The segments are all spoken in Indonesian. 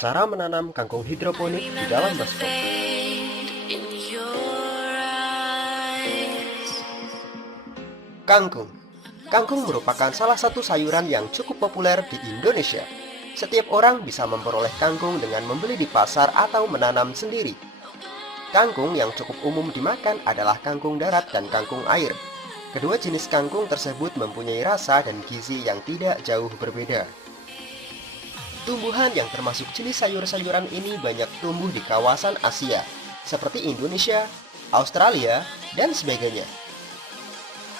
Cara menanam kangkung hidroponik di dalam baskom. Kangkung. Kangkung merupakan salah satu sayuran yang cukup populer di Indonesia. Setiap orang bisa memperoleh kangkung dengan membeli di pasar atau menanam sendiri. Kangkung yang cukup umum dimakan adalah kangkung darat dan kangkung air. Kedua jenis kangkung tersebut mempunyai rasa dan gizi yang tidak jauh berbeda. Tumbuhan yang termasuk jenis sayur-sayuran ini banyak tumbuh di kawasan Asia, seperti Indonesia, Australia, dan sebagainya.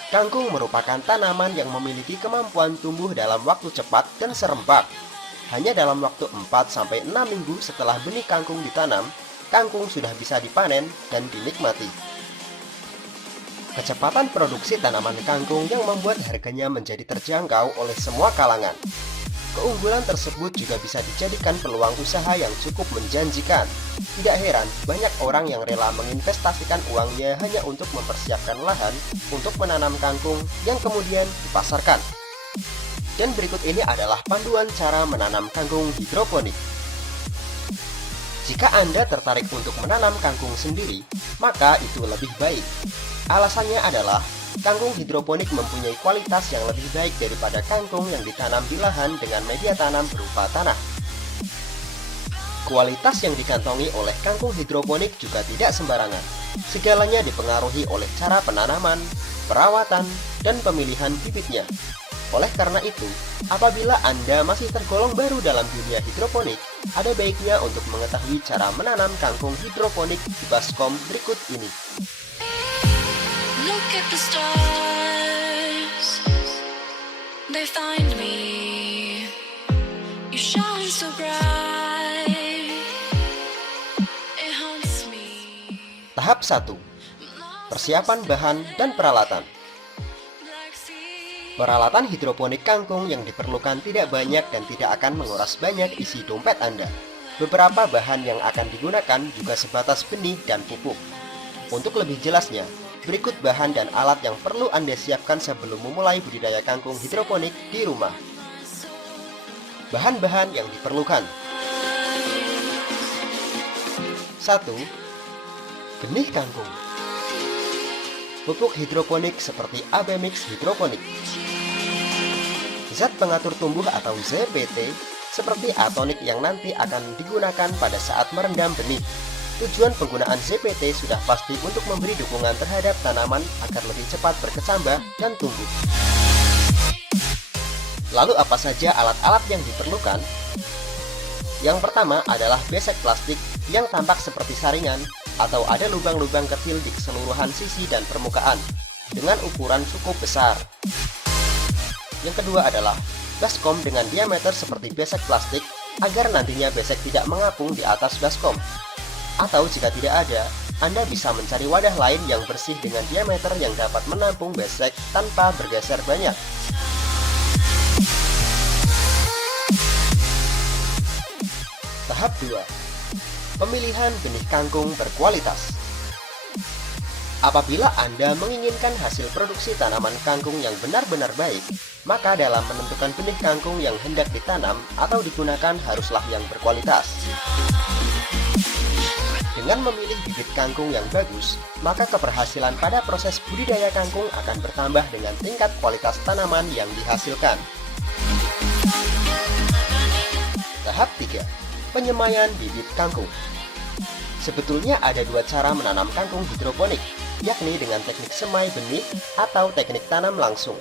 Kangkung merupakan tanaman yang memiliki kemampuan tumbuh dalam waktu cepat dan serempak. Hanya dalam waktu 4-6 minggu setelah benih kangkung ditanam, kangkung sudah bisa dipanen dan dinikmati. Kecepatan produksi tanaman kangkung yang membuat harganya menjadi terjangkau oleh semua kalangan. Keunggulan tersebut juga bisa dijadikan peluang usaha yang cukup menjanjikan. Tidak heran, banyak orang yang rela menginvestasikan uangnya hanya untuk mempersiapkan lahan untuk menanam kangkung yang kemudian dipasarkan. Dan berikut ini adalah panduan cara menanam kangkung hidroponik. Jika Anda tertarik untuk menanam kangkung sendiri, maka itu lebih baik. Alasannya adalah kangkung hidroponik mempunyai kualitas yang lebih baik daripada kangkung yang ditanam di lahan dengan media tanam berupa tanah. Kualitas yang dikantongi oleh kangkung hidroponik juga tidak sembarangan. Segalanya dipengaruhi oleh cara penanaman, perawatan, dan pemilihan bibitnya. Oleh karena itu, apabila Anda masih tergolong baru dalam dunia hidroponik, ada baiknya untuk mengetahui cara menanam kangkung hidroponik di baskom berikut ini. Look at the stars, they find me. You shine so bright, it haunts me. Tahap 1. Persiapan bahan dan peralatan. Peralatan hidroponik kangkung yang diperlukan tidak banyak dan tidak akan menguras banyak isi dompet Anda. Beberapa bahan yang akan digunakan juga sebatas benih dan pupuk. Untuk lebih jelasnya, berikut bahan dan alat yang perlu Anda siapkan sebelum memulai budidaya kangkung hidroponik di rumah. Bahan-bahan yang diperlukan. 1. Benih kangkung. Pupuk hidroponik seperti AB Mix hidroponik. Zat pengatur tumbuh atau ZPT seperti atonik yang nanti akan digunakan pada saat merendam benih. Tujuan penggunaan ZPT sudah pasti untuk memberi dukungan terhadap tanaman agar lebih cepat berkecambah dan tumbuh. Lalu apa saja alat-alat yang diperlukan? Yang pertama adalah besek plastik yang tampak seperti saringan atau ada lubang-lubang kecil di keseluruhan sisi dan permukaan dengan ukuran cukup besar. Yang kedua adalah baskom dengan diameter seperti besek plastik agar nantinya besek tidak mengapung di atas baskom. Atau jika tidak ada, Anda bisa mencari wadah lain yang bersih dengan diameter yang dapat menampung besek tanpa bergeser banyak. Tahap 2. Pemilihan benih kangkung berkualitas. Apabila Anda menginginkan hasil produksi tanaman kangkung yang benar-benar baik, maka dalam menentukan benih kangkung yang hendak ditanam atau digunakan haruslah yang berkualitas. Dengan memilih bibit kangkung yang bagus, maka keberhasilan pada proses budidaya kangkung akan bertambah dengan tingkat kualitas tanaman yang dihasilkan. Tahap 3. Penyemaian bibit kangkung. Sebetulnya ada dua cara menanam kangkung hidroponik, yakni dengan teknik semai benih atau teknik tanam langsung.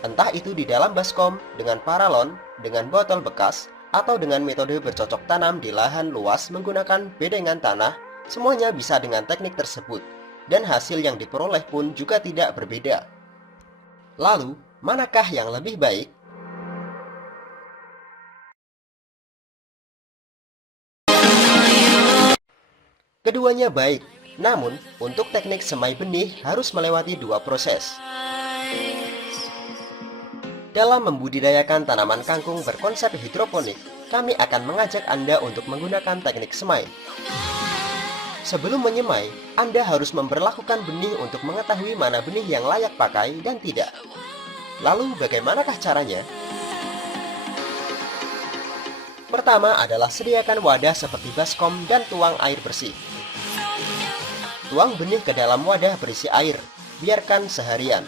Entah itu di dalam baskom, dengan paralon, dengan botol bekas, atau dengan metode bercocok tanam di lahan luas menggunakan bedengan tanah, semuanya bisa dengan teknik tersebut, dan hasil yang diperoleh pun juga tidak berbeda. Lalu, manakah yang lebih baik? Keduanya baik, namun untuk teknik semai benih harus melewati dua proses. Dalam membudidayakan tanaman kangkung berkonsep hidroponik, kami akan mengajak Anda untuk menggunakan teknik semai. Sebelum menyemai, Anda harus memberlakukan benih untuk mengetahui mana benih yang layak pakai dan tidak. Lalu bagaimanakah caranya? Pertama adalah sediakan wadah seperti baskom dan tuang air bersih. Tuang benih ke dalam wadah berisi air, biarkan seharian.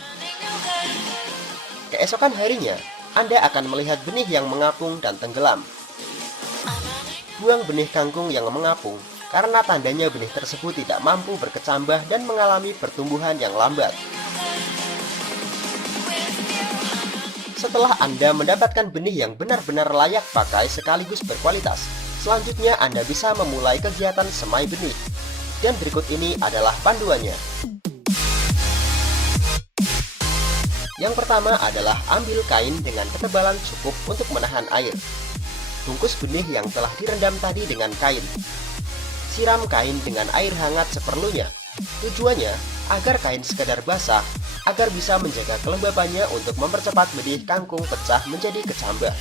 Keesokan harinya, Anda akan melihat benih yang mengapung dan tenggelam. Buang benih kangkung yang mengapung, karena tandanya benih tersebut tidak mampu berkecambah dan mengalami pertumbuhan yang lambat. Setelah Anda mendapatkan benih yang benar-benar layak pakai sekaligus berkualitas, selanjutnya Anda bisa memulai kegiatan semai benih. Dan berikut ini adalah panduannya. Yang pertama adalah ambil kain dengan ketebalan cukup untuk menahan air. Bungkus benih yang telah direndam tadi dengan kain. Siram kain dengan air hangat seperlunya. Tujuannya agar kain sekedar basah, agar bisa menjaga kelembabannya untuk mempercepat benih kangkung pecah menjadi kecambah.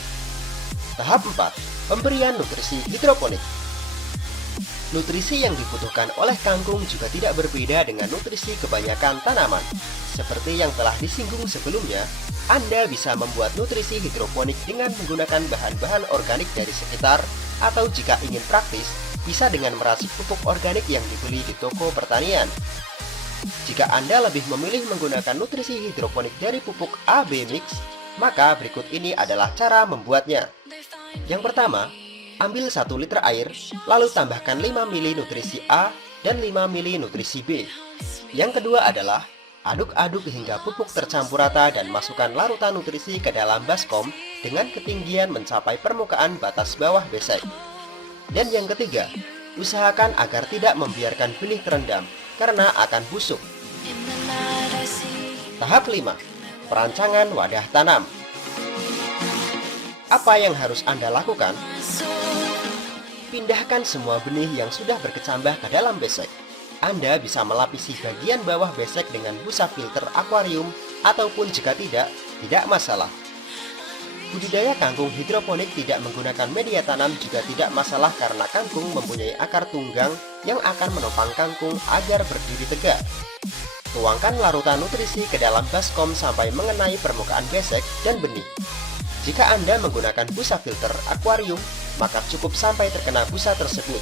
Tahap 4. Pemberian nutrisi hidroponik. Nutrisi yang dibutuhkan oleh kangkung juga tidak berbeda dengan nutrisi kebanyakan tanaman. Seperti yang telah disinggung sebelumnya, Anda bisa membuat nutrisi hidroponik dengan menggunakan bahan-bahan organik dari sekitar, atau jika ingin praktis, bisa dengan meracik pupuk organik yang dibeli di toko pertanian. Jika Anda lebih memilih menggunakan nutrisi hidroponik dari pupuk AB Mix, maka berikut ini adalah cara membuatnya. Yang pertama, ambil 1 liter air, lalu tambahkan 5 ml nutrisi A dan 5 ml nutrisi B. Yang kedua adalah, aduk-aduk hingga pupuk tercampur rata dan masukkan larutan nutrisi ke dalam baskom dengan ketinggian mencapai permukaan batas bawah besek. Dan yang ketiga, usahakan agar tidak membiarkan benih terendam, karena akan busuk. Tahap 5. Perancangan wadah tanam. Apa yang harus Anda lakukan? Pindahkan semua benih yang sudah berkecambah ke dalam besek. Anda bisa melapisi bagian bawah besek dengan busa filter akuarium, ataupun jika tidak masalah. Budidaya kangkung hidroponik tidak menggunakan media tanam juga tidak masalah karena kangkung mempunyai akar tunggang yang akan menopang kangkung agar berdiri tegak. Tuangkan larutan nutrisi ke dalam baskom sampai mengenai permukaan besek dan benih. Jika Anda menggunakan busa filter akuarium, maka cukup sampai terkena busa tersebut.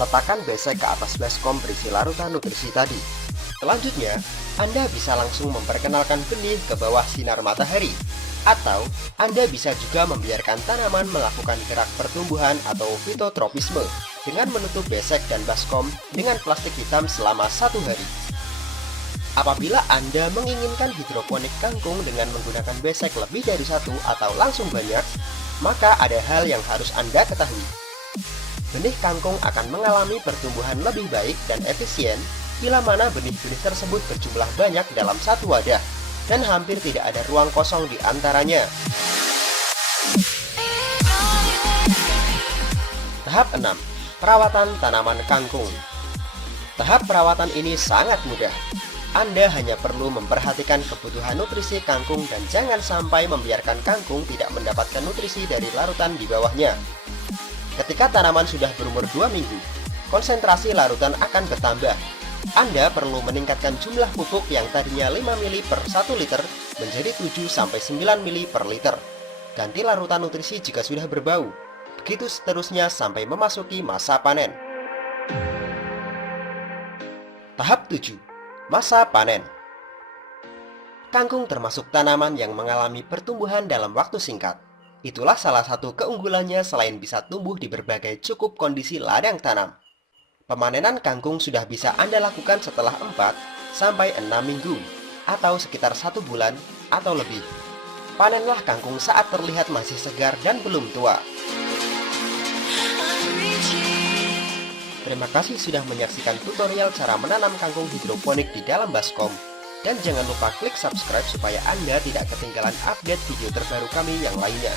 Letakkan besek ke atas baskom berisi larutan nutrisi tadi. Selanjutnya, Anda bisa langsung memperkenalkan benih ke bawah sinar matahari. Atau, Anda bisa juga membiarkan tanaman melakukan gerak pertumbuhan atau fitotropisme dengan menutup besek dan baskom dengan plastik hitam selama 1 hari. Apabila Anda menginginkan hidroponik kangkung dengan menggunakan besek lebih dari 1 atau langsung banyak, maka ada hal yang harus Anda ketahui. Benih kangkung akan mengalami pertumbuhan lebih baik dan efisien bila mana benih-benih tersebut berjumlah banyak dalam satu wadah, dan hampir tidak ada ruang kosong di antaranya. Tahap 6. Perawatan tanaman kangkung. Tahap perawatan ini sangat mudah. Anda hanya perlu memperhatikan kebutuhan nutrisi kangkung dan jangan sampai membiarkan kangkung tidak mendapatkan nutrisi dari larutan di bawahnya. Ketika tanaman sudah berumur 2 minggu, konsentrasi larutan akan bertambah. Anda perlu meningkatkan jumlah pupuk yang tadinya 5 ml per 1 liter menjadi 7-9 ml per liter. Ganti larutan nutrisi jika sudah berbau. Begitu seterusnya sampai memasuki masa panen. Tahap 7. Masa panen. Kangkung termasuk tanaman yang mengalami pertumbuhan dalam waktu singkat. Itulah salah satu keunggulannya selain bisa tumbuh di berbagai cukup kondisi ladang tanam. Pemanenan kangkung sudah bisa Anda lakukan setelah 4-6 minggu, atau sekitar 1 bulan atau lebih. Panenlah kangkung saat terlihat masih segar dan belum tua. Terima kasih sudah menyaksikan tutorial cara menanam kangkung hidroponik di dalam baskom. Dan jangan lupa klik subscribe supaya Anda tidak ketinggalan update video terbaru kami yang lainnya.